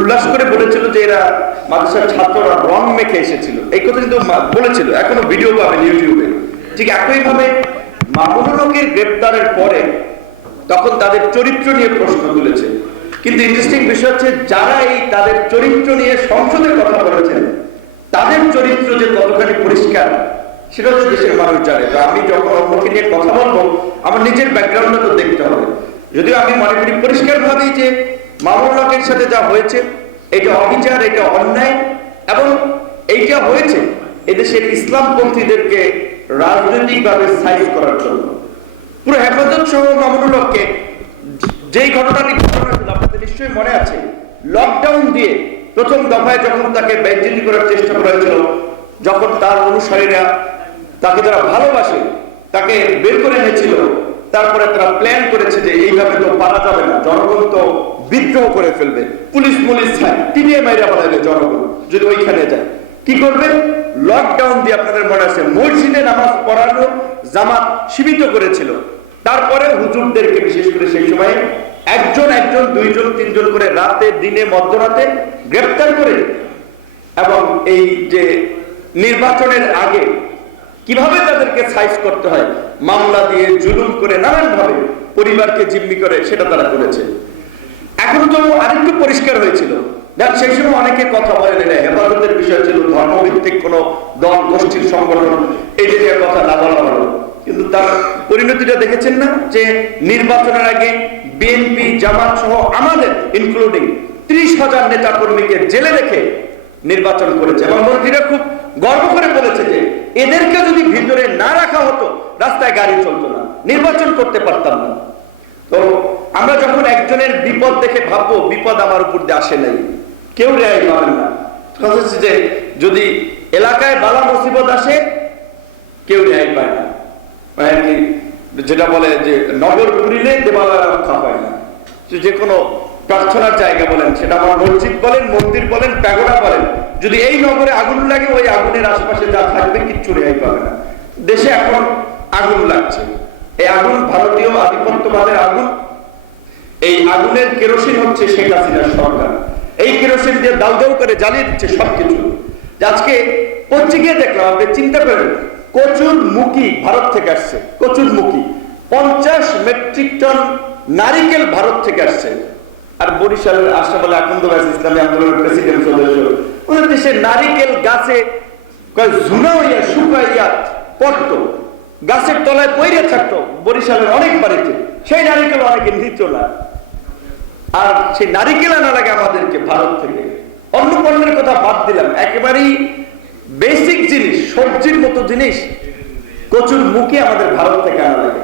উল্লাস করে বলেছিল যে এরা মাদ্রাসার ছাত্ররা রং মেখে এসেছিল, এই কথা কিন্তু বলেছিল। এখনো ভিডিও পাবেন ইউটিউবে। ঠিক একইভাবে মামুনুল হকের গ্রেপ্তারের পরে তখন তাদের চরিত্র নিয়ে প্রশ্ন তুলেছে। কিন্তু ইন্টারেস্টিং বিষয় হচ্ছে যারা এই তাদের চরিত্র নিয়ে সংসদে কথা বলেছেন তাদের চরিত্র যে কতখানি পরিষ্কার সেটা হচ্ছে দেশের মানুষ জানে। তো আমি যখন অন্যকে নিয়ে কথা বলবো আমার নিজের ব্যাকগ্রাউন্ডটা তো দেখতে হবে। যদিও আমি মনে করি পরিষ্কার ভাবে যে মামুনুল হকের সাথে যা হয়েছে এটা অবিচার, এটা অন্যায়, এবং এইটা হয়েছে এদেশের ইসলামপন্থীদেরকে রাজনৈতিকভাবে সাইজ করার জন্য। পুরো হেফাজত সহ মামুনুল হককে যেই ঘটনাটি ঘটনা হয়েছিল আপনাদের নিশ্চয়ই মনে আছে, লকডাউন দিয়ে প্রথম দফায় যখন তাকে বেইজ্জতি করার চেষ্টা করা হয়েছিল, যখন তার অনুসারীরা তাকে যারা ভালোবাসে তাকে বের করে এনেছিল, তারপরে তারা প্ল্যান করেছে যে এইভাবে তো পারা যাবে না, জনগণ তো বিদ্রোহ করে ফেলবে, পুলিশ টিনিয়ে মাইরা ফেলাবে জনগণ যদি ওইখানে যায়। কি করবে? লকডাউন দিয়ে আপনাদের মনে আছে মসজিদে নামাজ পড়ানো জামাত সীমিত করেছিল। তারপরে হুজুরদেরকে বিশেষ করে সেই সময়ে একজন দুইজন তিনজন করে রাতে দিনে মধ্যরাতে গ্রেপ্তার করে, এবং এই যে নির্বাচনের আগে কিভাবে তাদেরকে সাইজ করতে হয় মামলা দিয়ে জুলুম করে নানান ভাবে পরিবারকে জিম্মি করে সেটা তারা করেছে। এখন তো আরেকটু পরিষ্কার হয়েছিল, দেখ সেই সময় অনেকে কথা বলে হেফাজতের বিষয় ছিল, ধর্মভিত্তিক কোন দল গোষ্ঠীর সংগঠন, এই যে কথা না বলা হলো। কিন্তু তার পরিণতিটা দেখেছেন না যে নির্বাচনের আগে বিএনপি জামাত সহ আমাদের ইনক্লুডিং 30,000 নেতা কর্মীকে জেলে রেখে নির্বাচন করেছে, এবং মন্ত্রীরা খুব গর্ব করে বলেছে যে এদেরকে যদি ভিতরে না রাখা হতো রাস্তায় গাড়ি চলতো না, নির্বাচন করতে পারতাম না। তো আমরা যখন একজনের বিপদ দেখে ভাববো বিপদ আমার উপর দিয়ে আসে নাই, কেউ রেহাই পাবেন না। যে যদি এলাকায় বালা মুসিবত আসে কেউ রেহাই পায় না, যেটা বলে যে নগর ঘুরিলে দেবালয় রক্ষা হয় না। যে কোনো প্রার্থনার জায়গা বলেন, সেটা আমার মসজিদ বলেন, মন্দির বলেন, প্যাগোডা বলেন, যদি এই নগরে আগুন লাগে ওই আগুনের আশপাশে যা থাকবে কিচ্ছু রেহাই পাবে না। দেশে এখন আগুন লাগছে, এই আগুন ভারতীয় আধিপত্যবাদের আগুন। এই আগুনের কেরোসিন হচ্ছে শেখ হাসিনার সরকার, এই কেরোসিন দিয়ে দাউ দাউ করে জ্বালিয়ে দিচ্ছে সবকিছু। আজকে পত্রিকায় দেখলাম, আপনি চিন্তা করেন, কচুরমুখী ভারত থেকে আসছে, কচুরমুখী 50 মেট্রিক টন নারিকেল ভারত থেকে আসছে। আর বরিশালের আশরাফ আলী আকন্দ ভাই ইসলামী আন্দোলনের প্রেসিডেন্ট সদস্য, ওদের দেশে নারিকেল গাছে ঝুনা হইয়া শুকাইয়া পড়তো, গাছের তলায় পইরে থাকতো বরিশালের অনেক বাড়িতে, সেই নারিকেল অনেকে নিত না। আর সেই নারিকেল আনা লাগে আমাদেরকে ভারত থেকে। অন্য পণ্যের কথা বাদ দিলাম, একেবারেই বেসিক জিনিস সবজির মতো জিনিস কচুরমুখী আমাদের ভারত থেকে আনা লাগে।